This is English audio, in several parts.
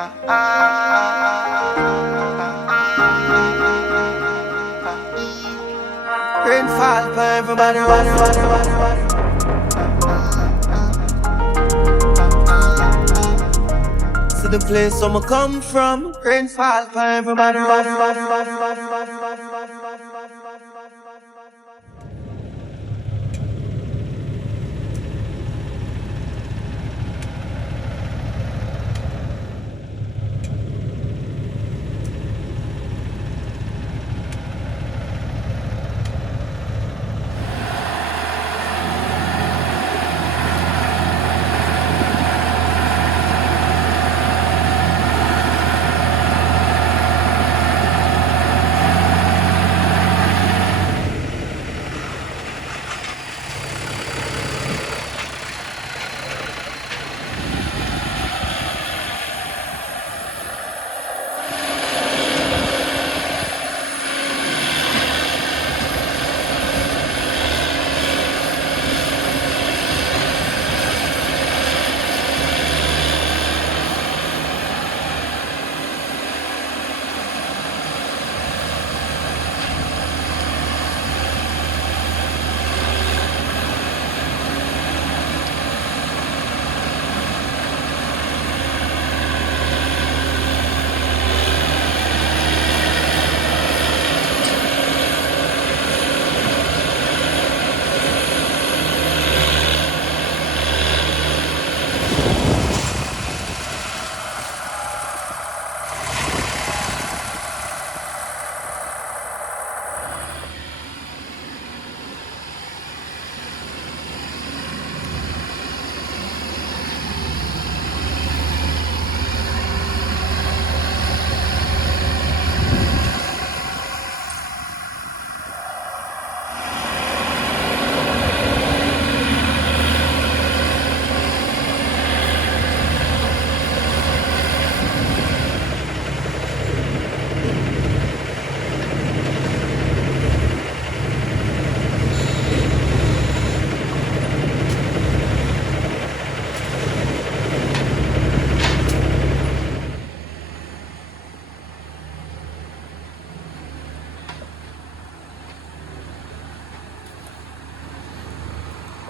Rainfall for everybody. To the place I'ma come from. Rainfall for everybody.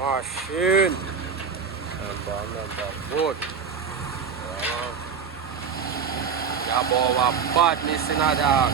Machine. Number good. Yeah, boy, what badness in a dog.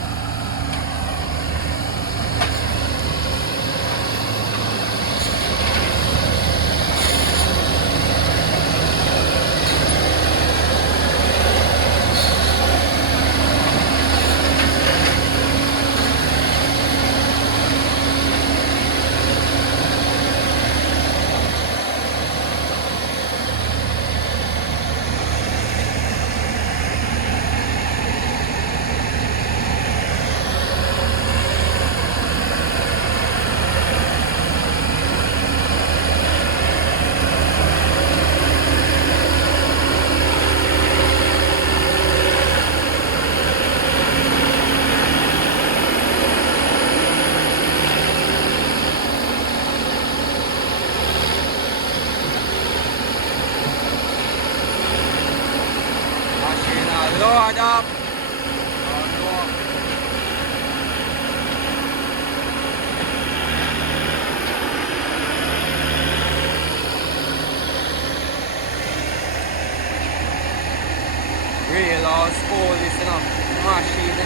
Load up. Real old school, this, machine,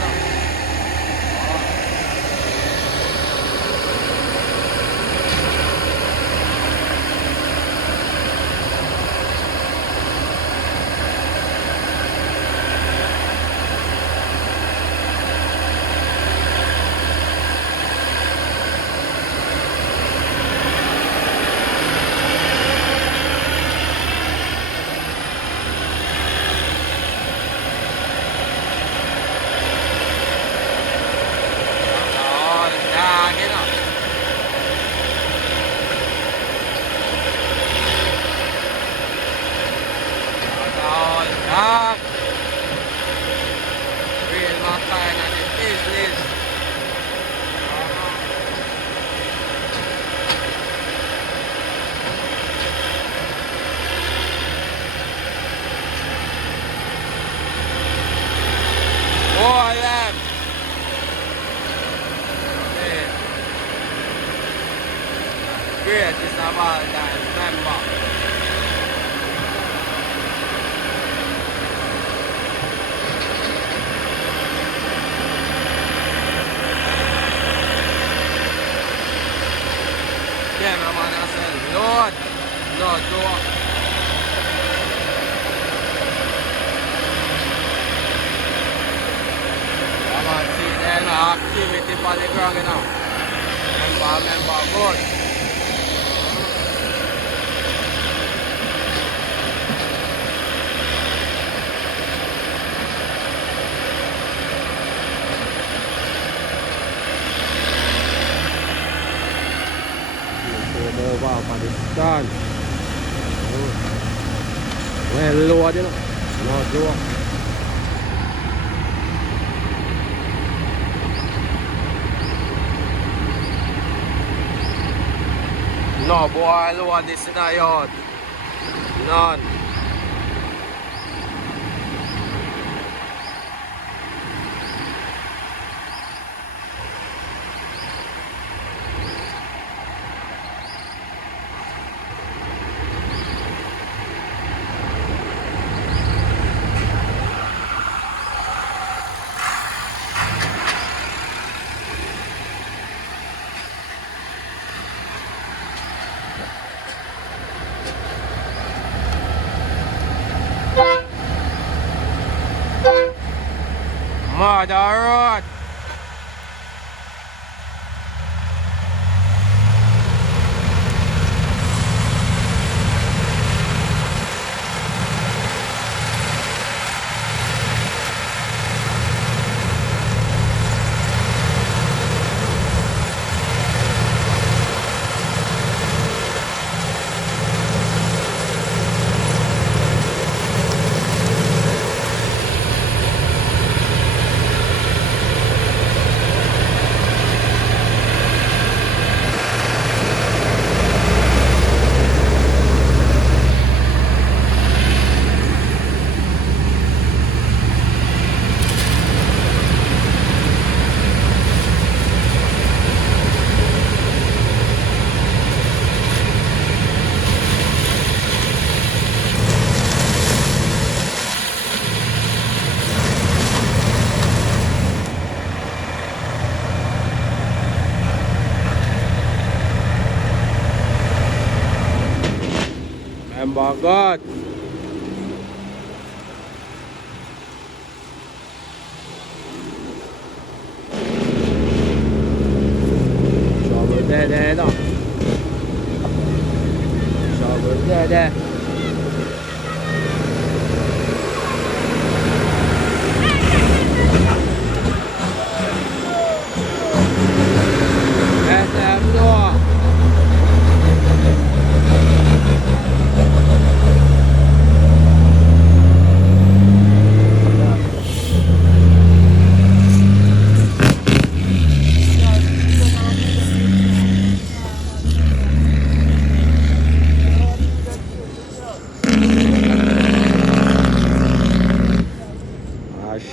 on the ground, you know. Remember, good. Vào Pakistan. Mẹ lùa chứ nó. Nó lùa. No boy, lùa this in a yard. None. Mother road. Remember God. Shovel there, no. Shovel there. Let them know.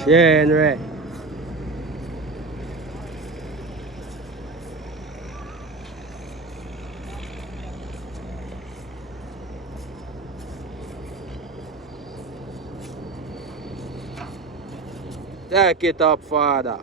Henry. Take it up, Father.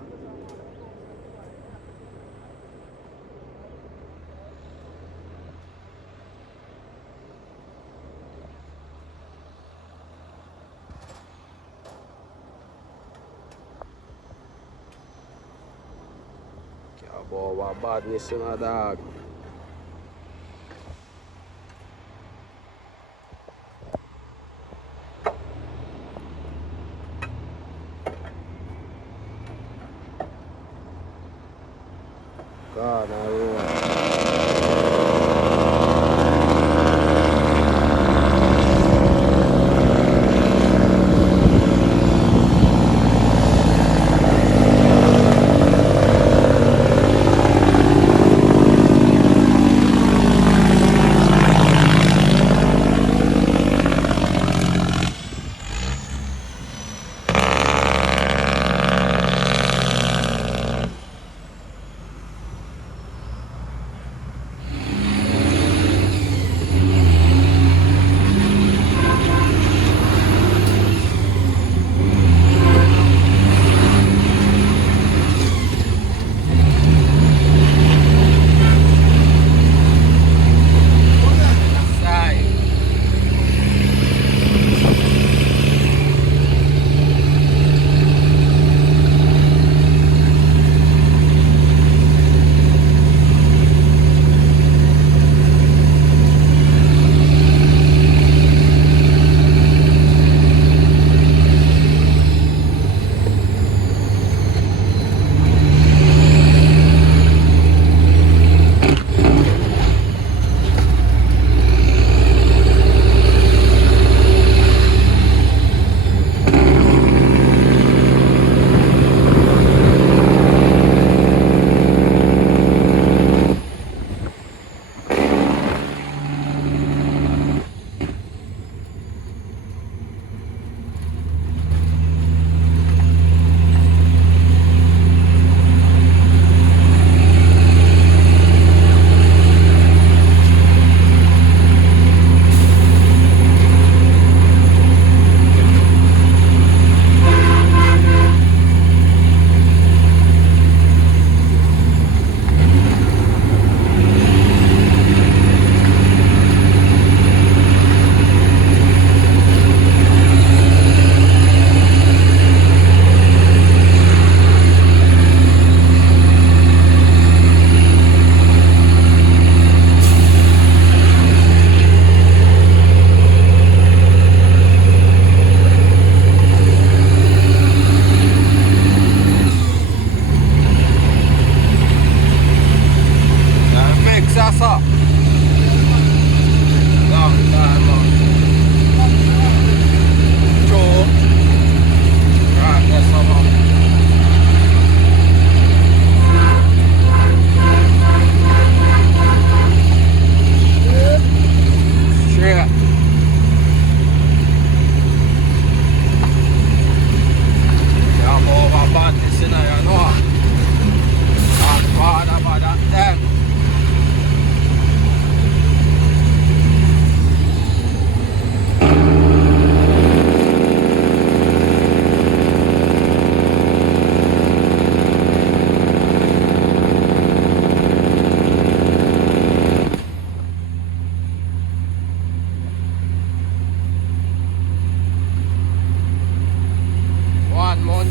Boy, what badness in a dog. God, I roll.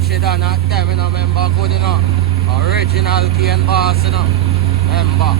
she done at them, you know, remember good, you know. Original Kane boss, you know. Remember.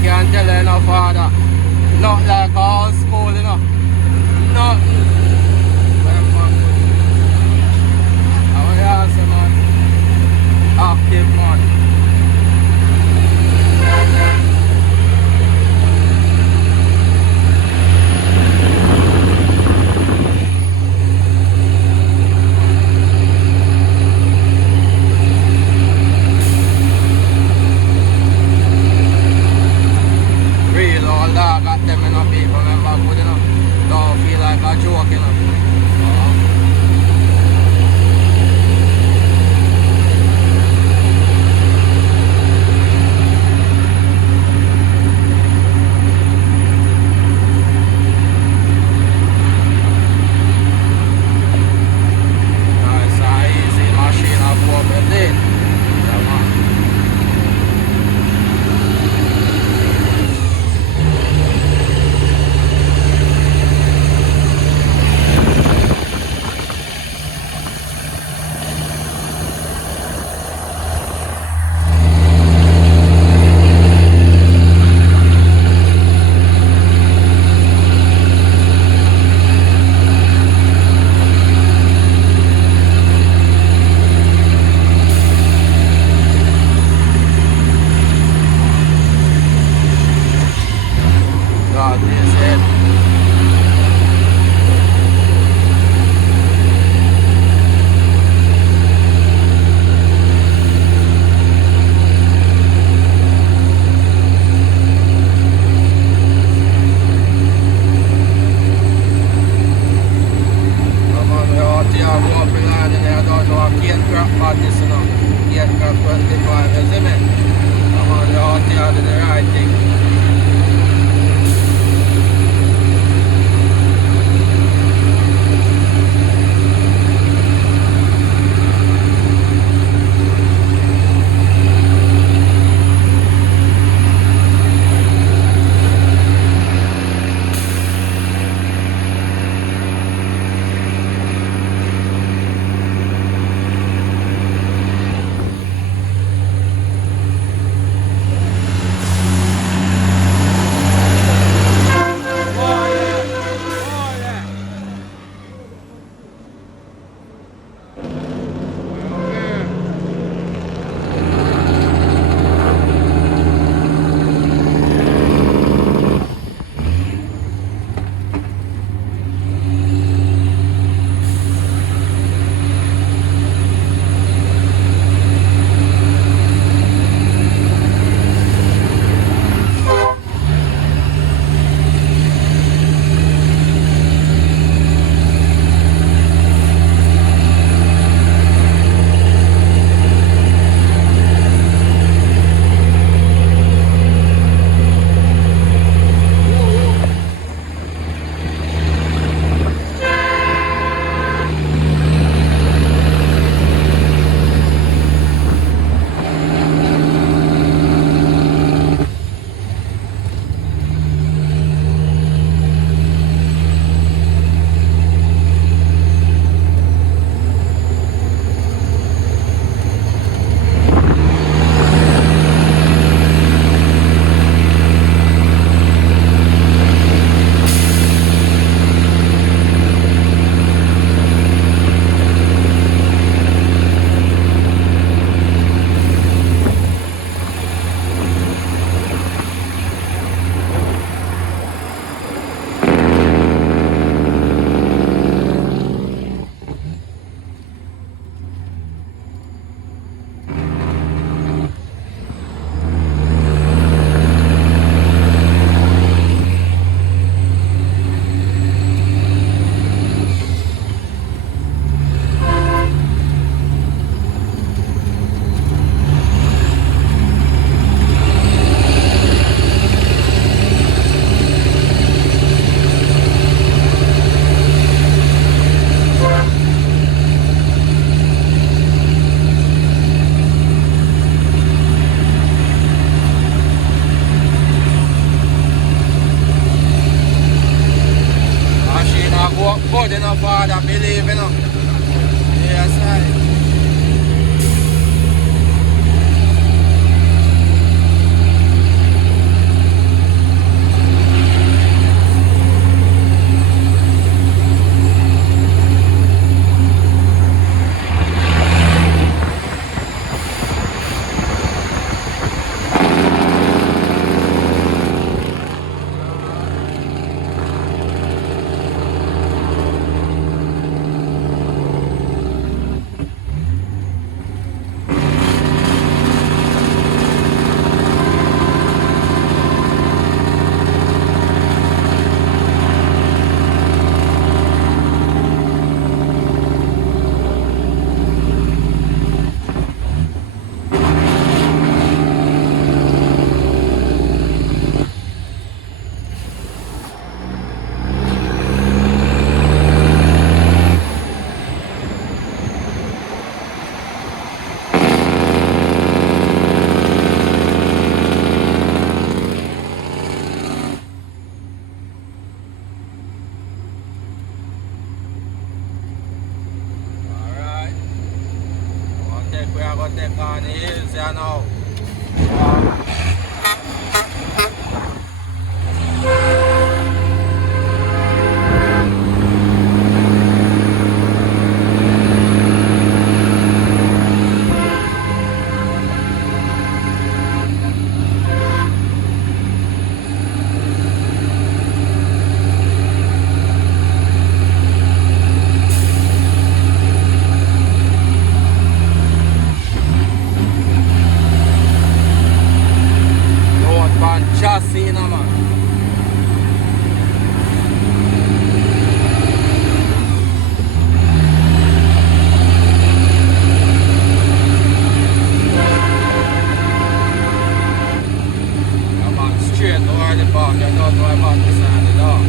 Can't tell her no father. Not like old school, you know. Not. How are you, say, man? Active, man. Real old dog got them in a big good, you know, Father. Believe, you know. Yes, I. We are going to take on the hills here now. Chassis, you know, man. Yeah, man, straight over the park. You don't know about this side of the door.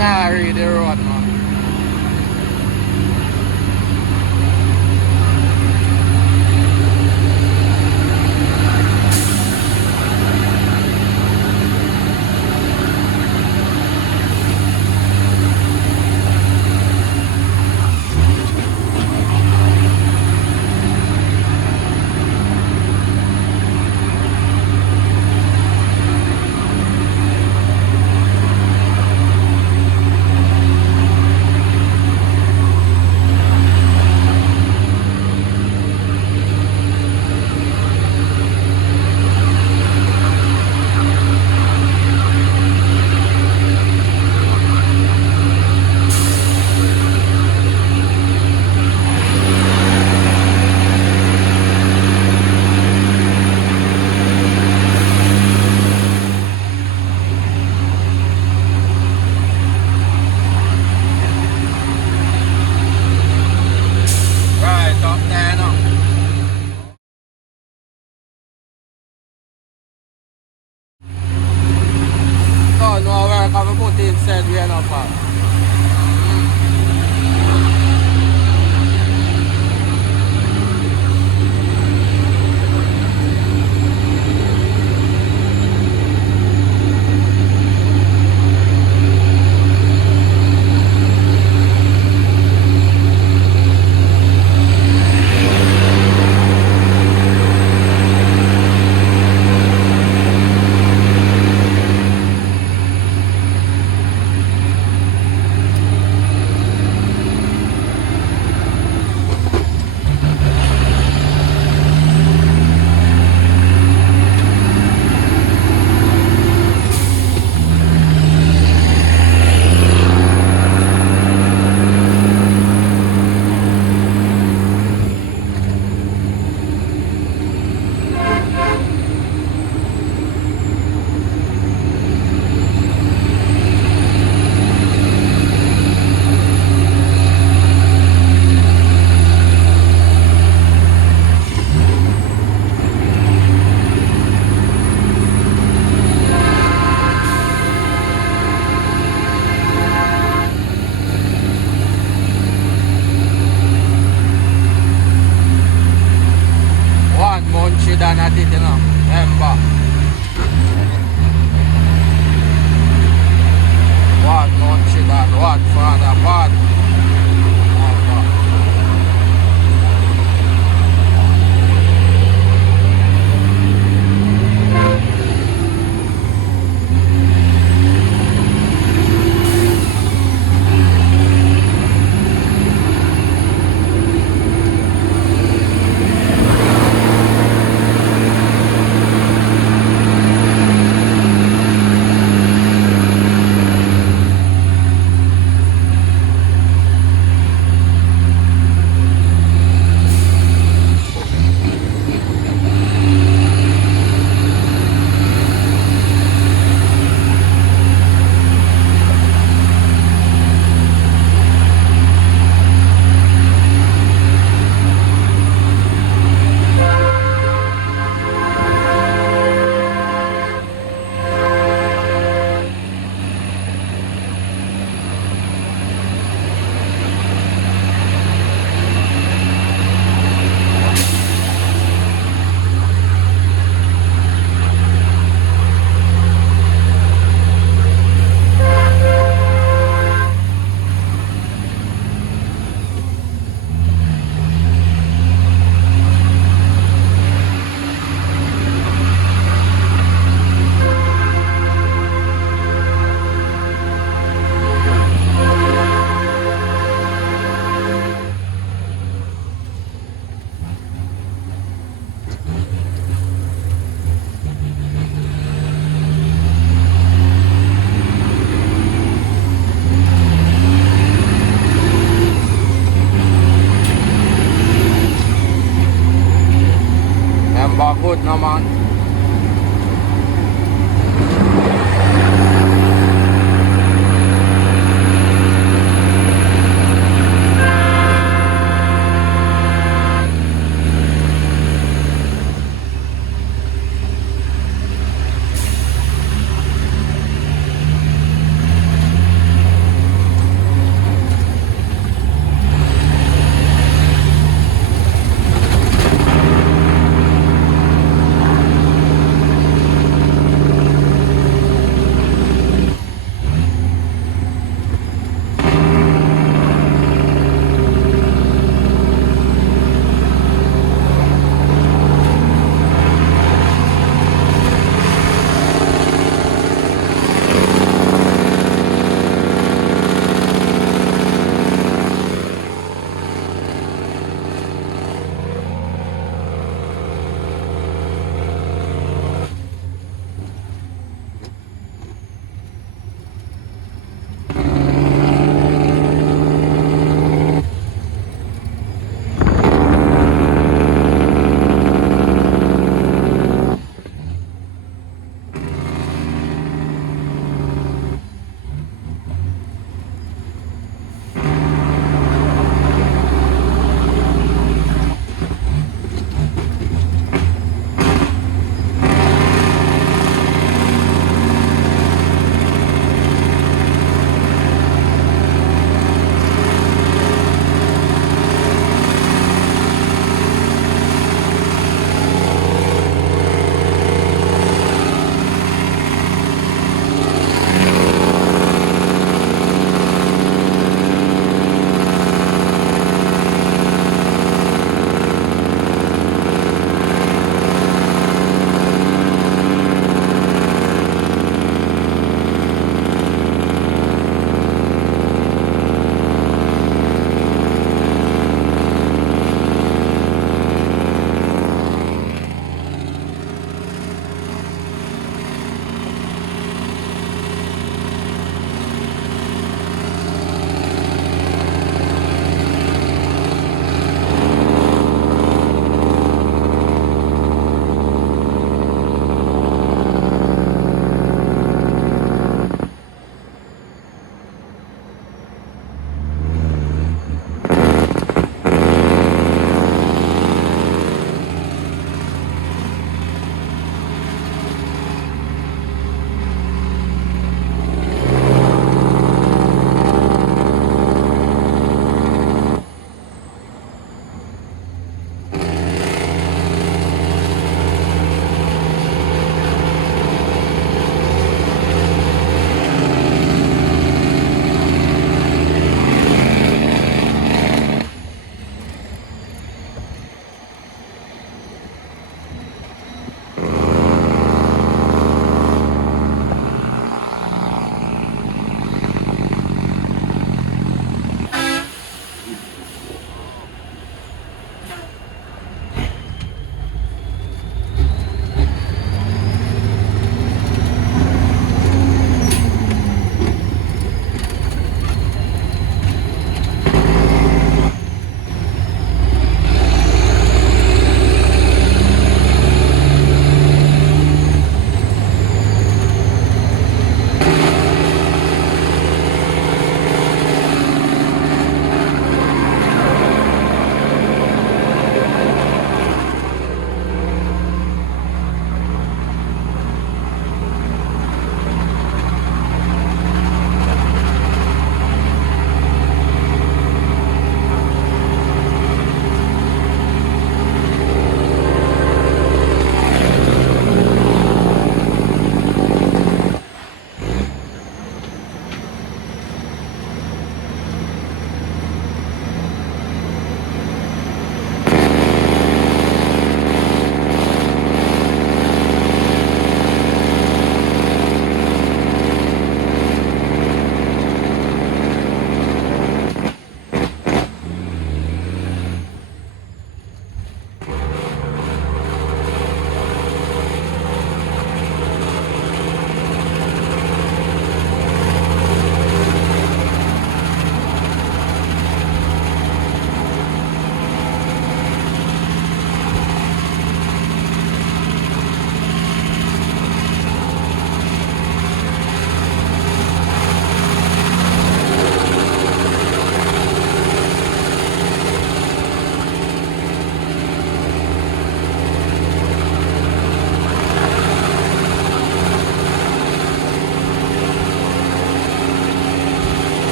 Nah, read the road, man. Right up there now. Oh no, where can we put it said we are not far.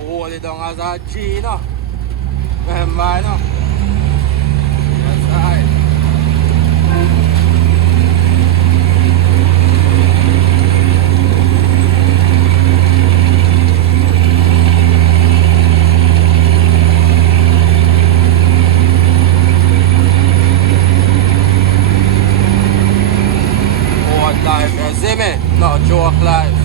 hold it down as a G, you know. Remember, you know. That's right. What life, you see me? No joke life.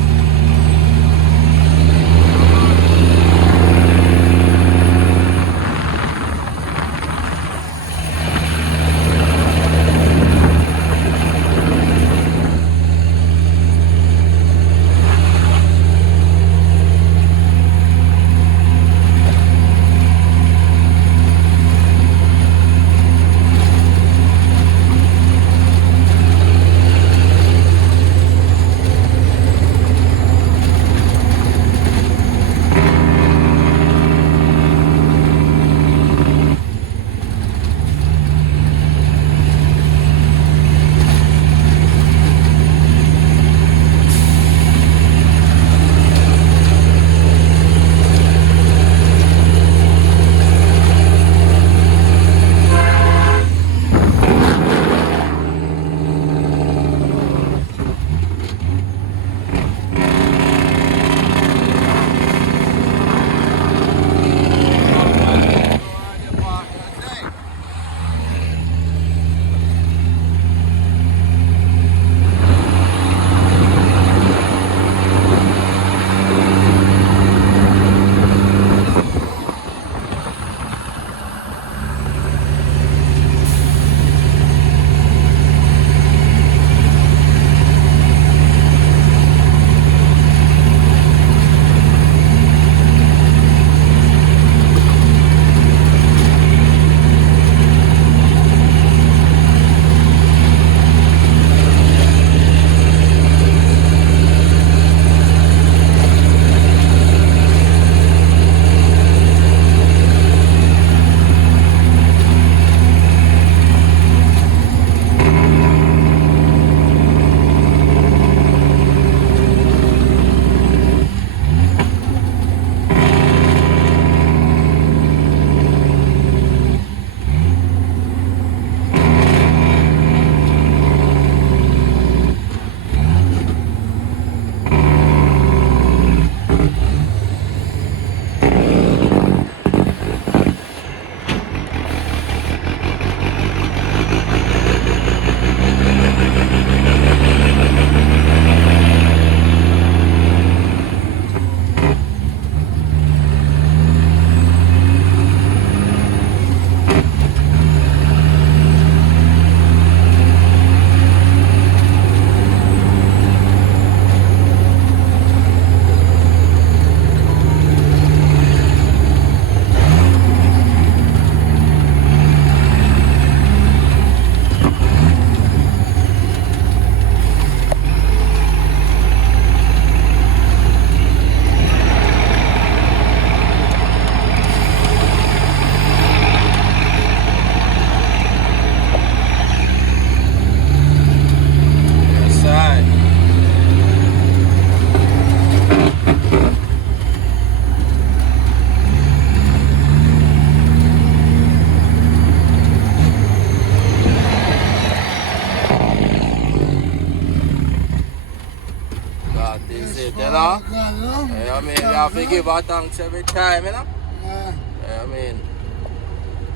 I mean, you have to give her thanks every time, you know? I mean,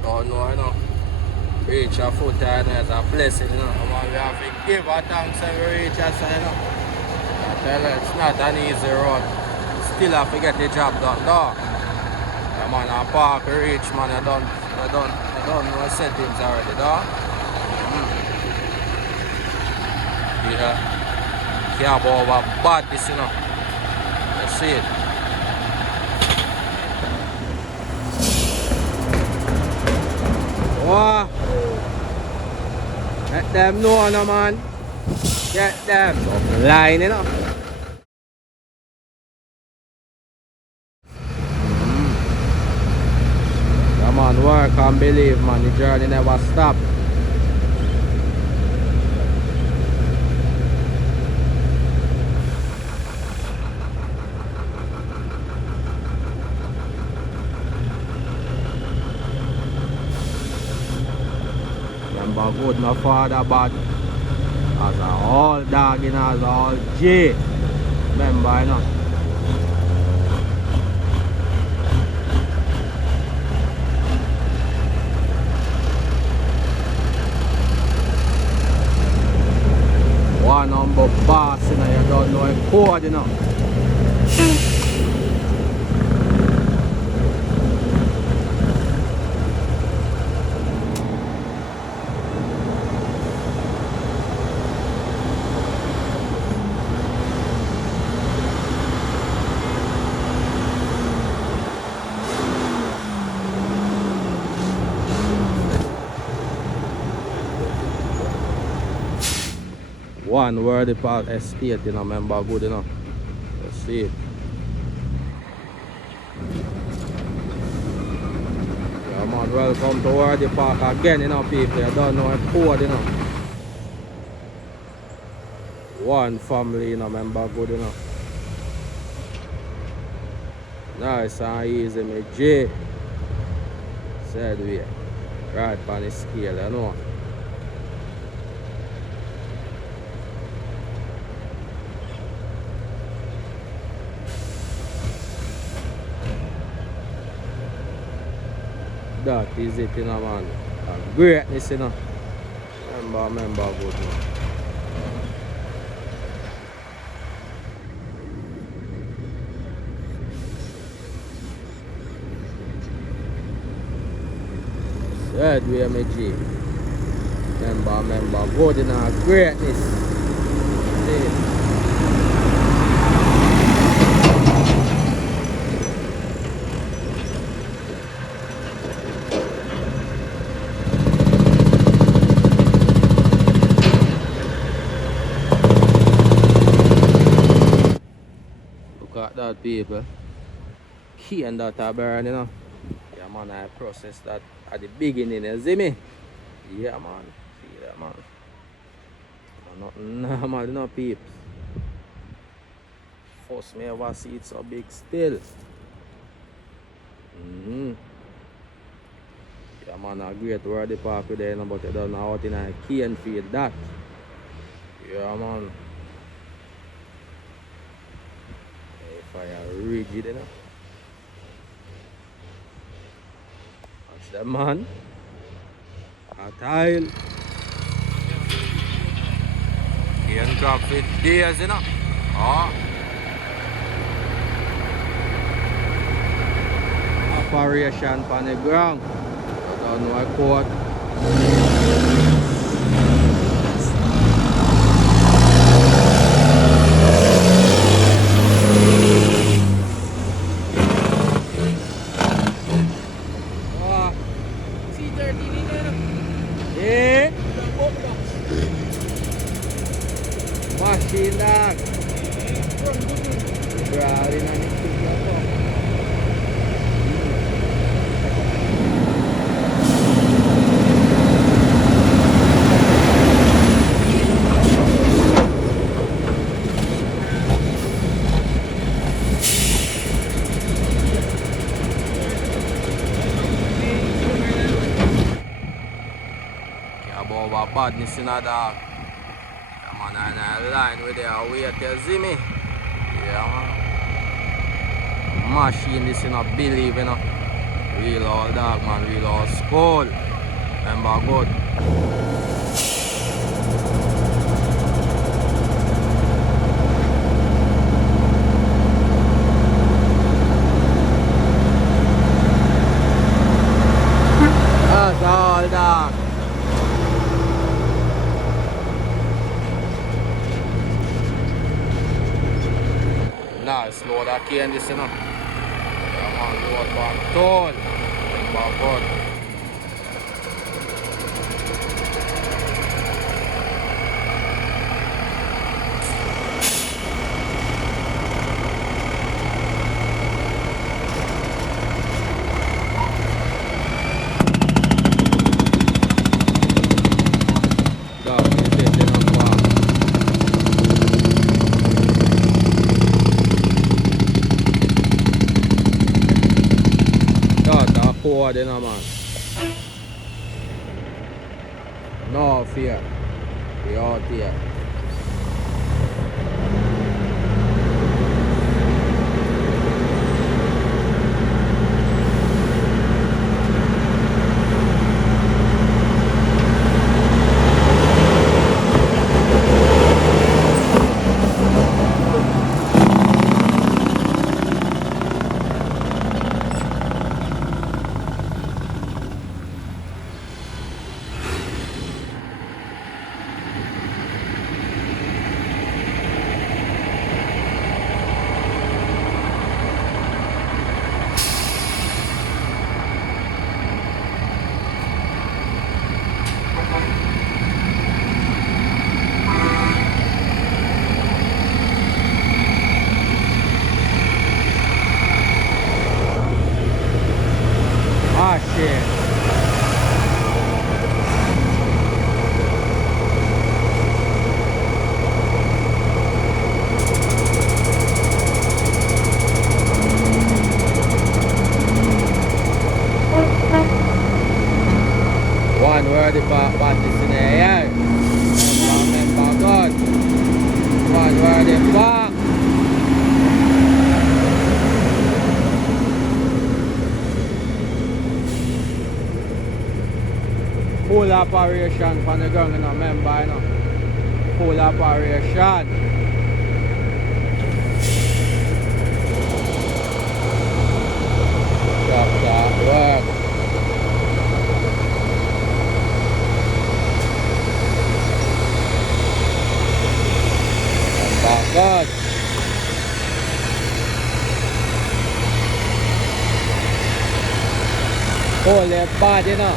don't know, you know. Reach a foot and it's a blessing, you know. We have to give her thanks every reach us, you know. I tell you, it's not an easy road. Still have to get the job done, though. Yeah, man, I park reach, man, I done no settings already, though. Yeah. Can't go over bad this, you know. Let's see it. Oh, let them know, no, man. Get them line, you know. Come on, work and believe, man. The journey never stops. Remember good no father bad. As a all dog in as a all J. Remember you know. One number boss you know, you don't know a code you know. One Worthy Park Estate, you know, remember good, you know. Let's see it. Yeah, man, welcome to Worthy Park again, you know, people. You don't know a code, you know. One family, you know, remember good, you know. Nice and easy, me J. Said way. Right on the scale, you know. That is it, you know, man. A greatness, you know. Remember good, you know. Said way, me G. Remember good, you know. Greatness. See. Look at that, people. Key and that are burn, you know. Yeah, man, I process that at the beginning, you see me? Yeah, man. See that, man. Nothing normal, you know, peeps. First me ever see it so big still. Yeah, man, a great Worthy Park there, you know, but you don't know out in a cane field that. Yeah, man. Fire rigid, you know. That's the man. A tile. Cane crop with days, you know. Oh. Operation on the ground. I don't know a code. Machine dog. Grabe na nito na to. Kaya bawa badness na dog. Man, and I line with their weight, you see me? Yeah, man. Machine this, you know, believe, you know. Real old dog, man, real old school. Remember good. That's all dog. Nice load of cane this, you know. Yeah, man, load one ton. Remember good. You know, man. No fear. We out here. Ah, shit. One word about this in the air. Remember God. One word back. Full operation from the ground, you know, remember, you know. Full operation. Stop work. Remember God. Hold it bad, you know.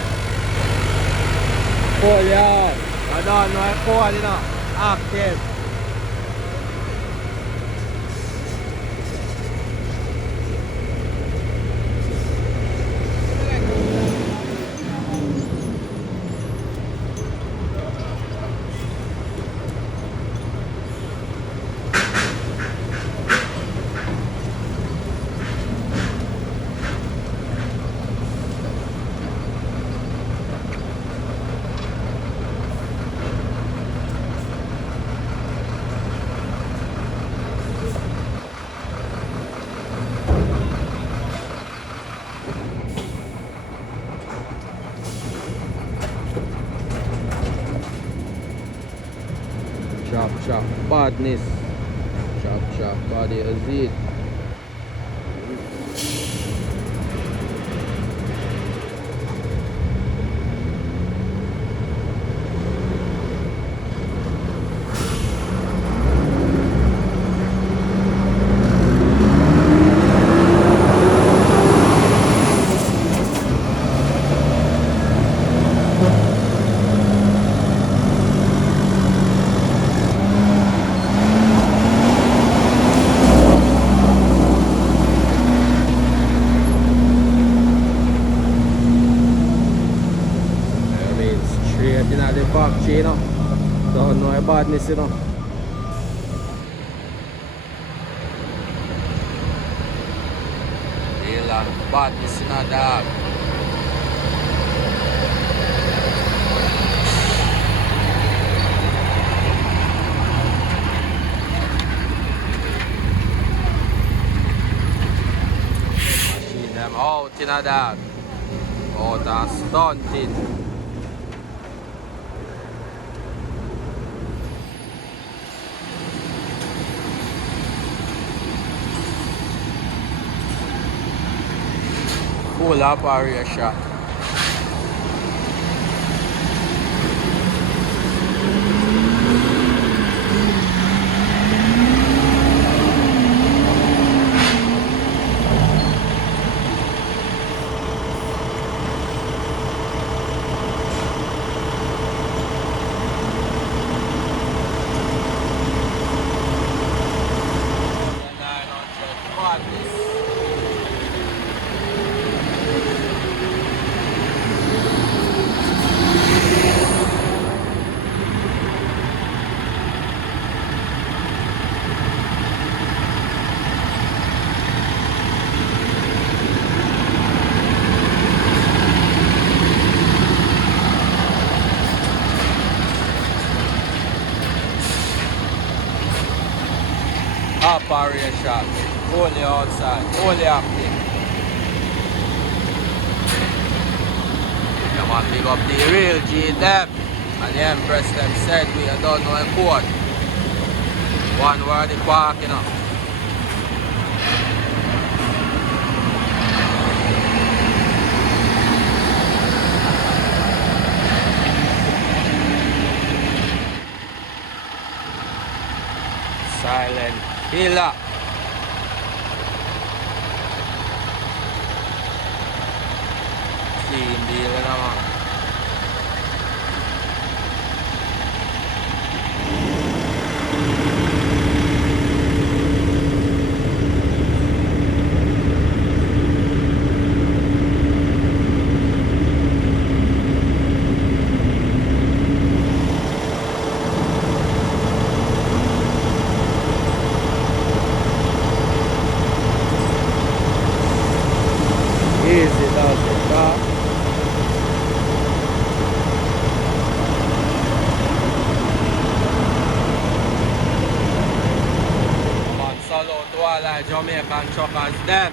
Hold it out. I don't know if hold, you know. Active. Chop badness. Chop body is it. In the back, you know. Don't know about badness, you know. Real and badness in a dog. Machine them out in a dog. Out and stunting. Full operation. Only outside, only active. Yeah, man, big up the real G them. And the Empress them said we don't know a code. One word the park, you know. Silent Killer. Clean deal, you know, man. Easy does it, dog. Man, salute to all the Jamaican truckers them.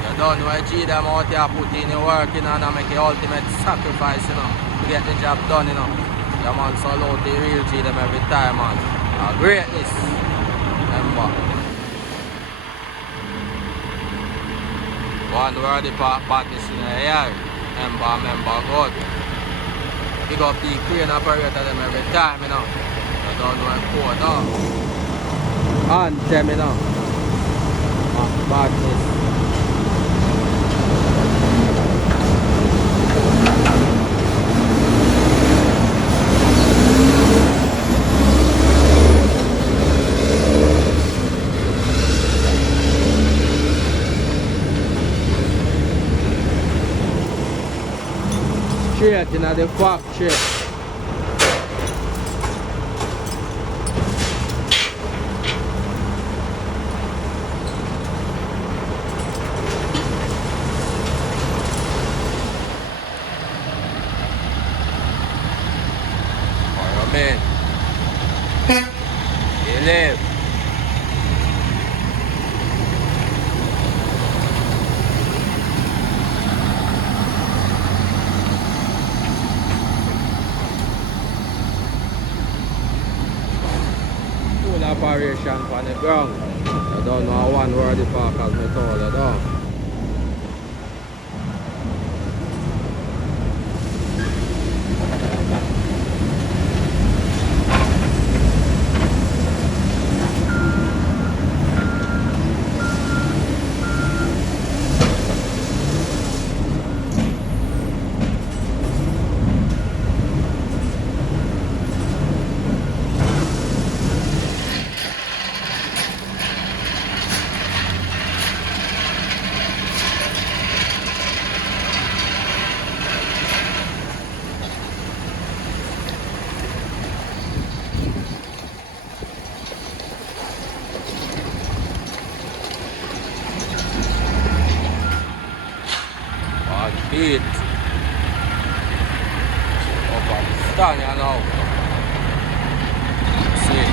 You don't know what G them out here put in the work, you know, and make the ultimate sacrifice, you know, to get the job done, you know. Yeah, man, salute the real G them every time, man. A greatness. Remember. One word the park badness in the air. Remember God. Big up the crane operator them every time, you know. You don't know what code, no. Anthem, you know. Badness. Straight in the factory. Oh, man. You live. Operation on the ground. I don't know one word the park as me told you, though. Beat over the stand here now. See.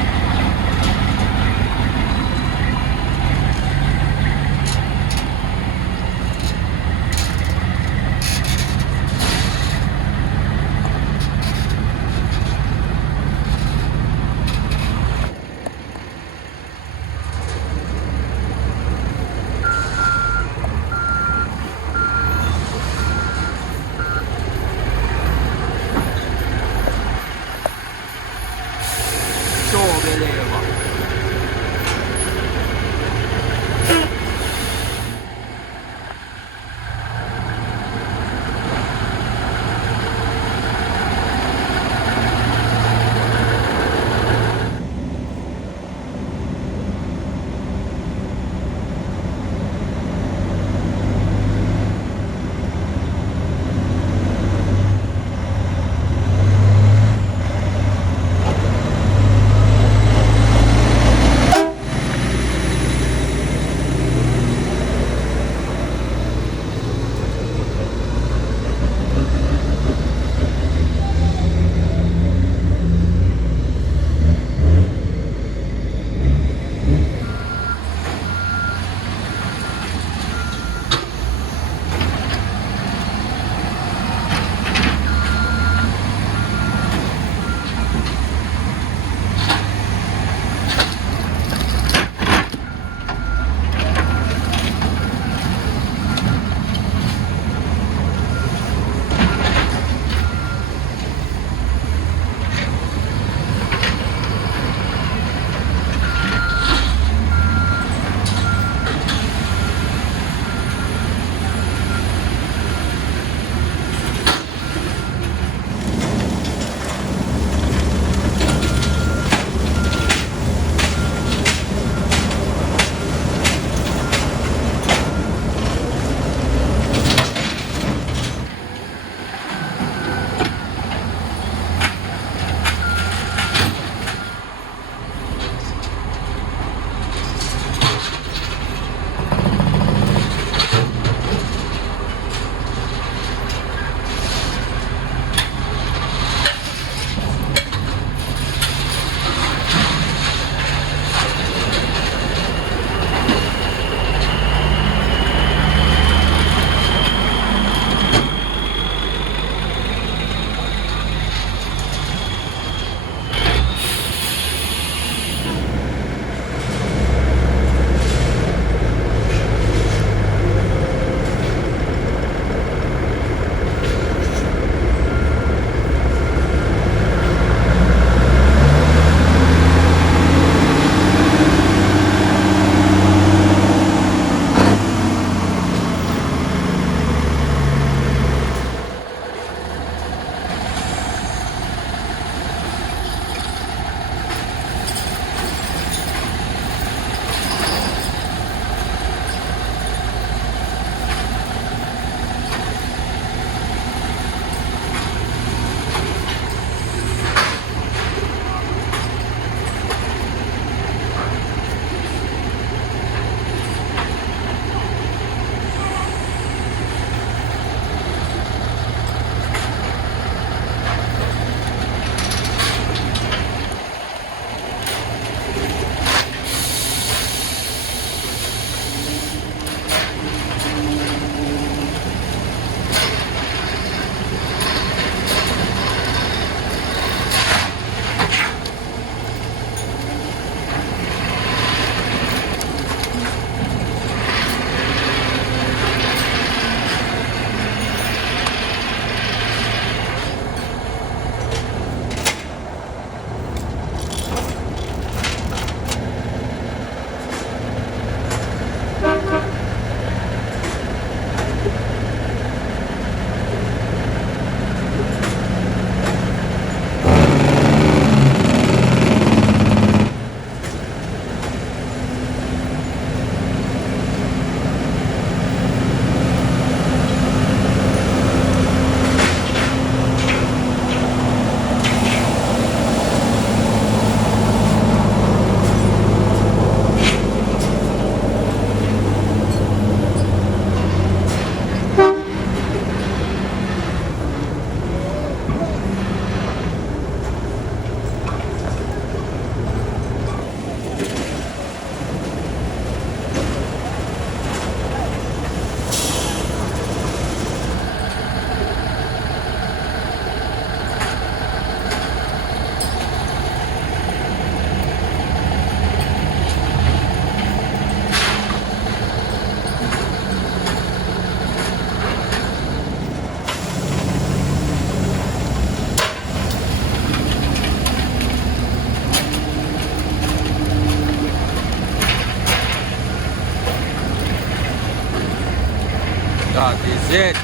That is it.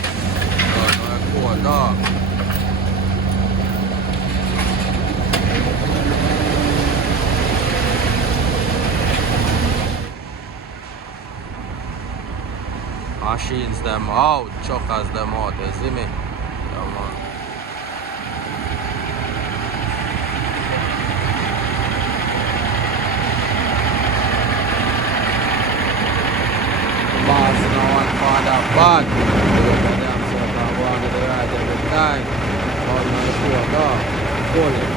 No, dog. Machines them out, chuckers them out, you see me? Yeah, man. Boss no one for that bad. Look at them so I go on to the right every time. All on the floor, dog. Pull it.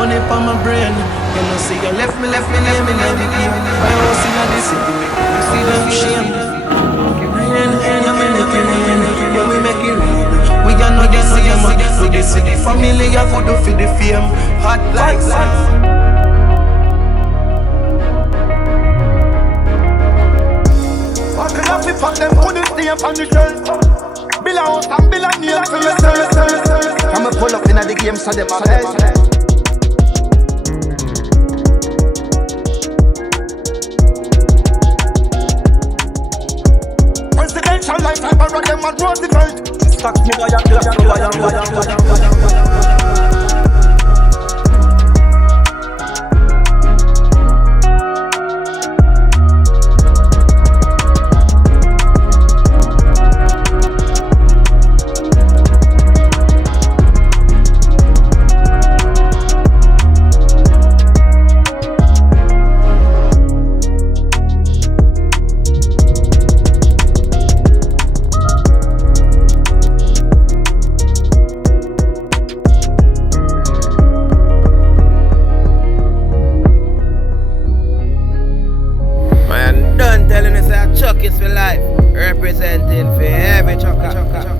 Money for my brain. You know, see, you left me, lay me the game. My house in the city, you see them shame. Rain, I'm in the rain, yeah, we make it rain. We are not the same, we the city family, I could do for the fame. Hot like sun. Fuck them, put this name on the shelf. Bill a house and bill a name for yourself. I'ma pull up in the game so them a best. Presidential lifetime, but them a Roosevelt. Stacks me by a glass, so I am. Chuck is for life, representing for every chucker.